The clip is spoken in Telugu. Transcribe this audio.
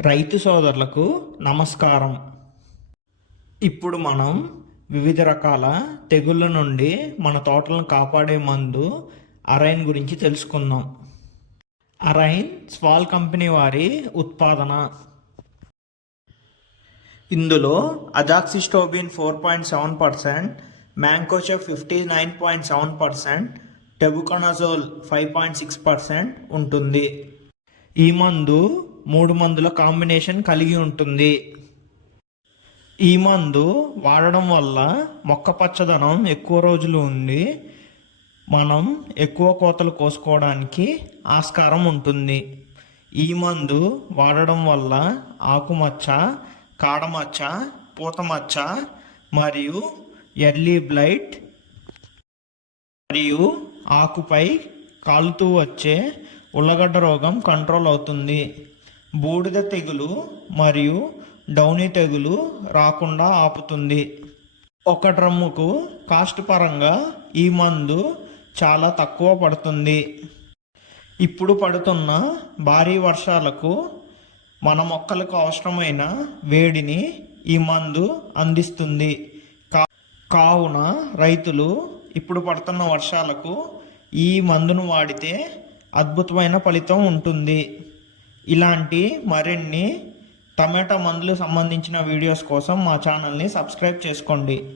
రైతు సోదరులకు నమస్కారం. ఇప్పుడు మనం వివిధ రకాల తెగుళ్ళ నుండి మన తోటలను కాపాడే మందు అరైన్ గురించి తెలుసుకుందాం. అరైన్ స్వాల్ కంపెనీ వారి ఉత్పాదన. ఇందులో azoxystrobin four point seven percent mancozeb fifty nine point seven percent tebuconazole five point six percent ఉంటుంది. ఈ మందు మూడు మందుల కాంబినేషన్ కలిగి ఉంటుంది. ఈ మందు వాడడం వల్ల మొక్క పచ్చదనం ఎక్కువ రోజులు ఉండి మనం ఎక్కువ కోతలు కోసుకోవడానికి ఆస్కారం ఉంటుంది. ఈ మందు వాడడం వల్ల ఆకుమచ్చ కాడమచ్చ పూతమచ్చ మరియు ఎర్లీ బ్లైట్ మరియు ఆకుపై కాలుతూ వచ్చే ఉల్లగడ్డ రోగం కంట్రోల్ అవుతుంది. బూడిద తెగులు మరియు డౌని తెగులు రాకుండా ఆపుతుంది. ఒక డ్రమ్ముకు కాస్ట్ పరంగా ఈ మందు చాలా తక్కువ పడుతుంది. ఇప్పుడు పడుతున్న భారీ వర్షాలకు మన మొక్కలకు అవసరమైన వేడిని ఈ మందు అందిస్తుంది. కా- కావున రైతులు ఇప్పుడు పడుతున్న వర్షాలకు ఈ మందును వాడితే అద్భుతమైన ఫలితం ఉంటుంది. ఇలాంటి మరిన్ని టమాటా మందులు సంబంధించిన వీడియోస్ కోసం మా ఛానల్ని సబ్స్క్రైబ్ చేసుకోండి.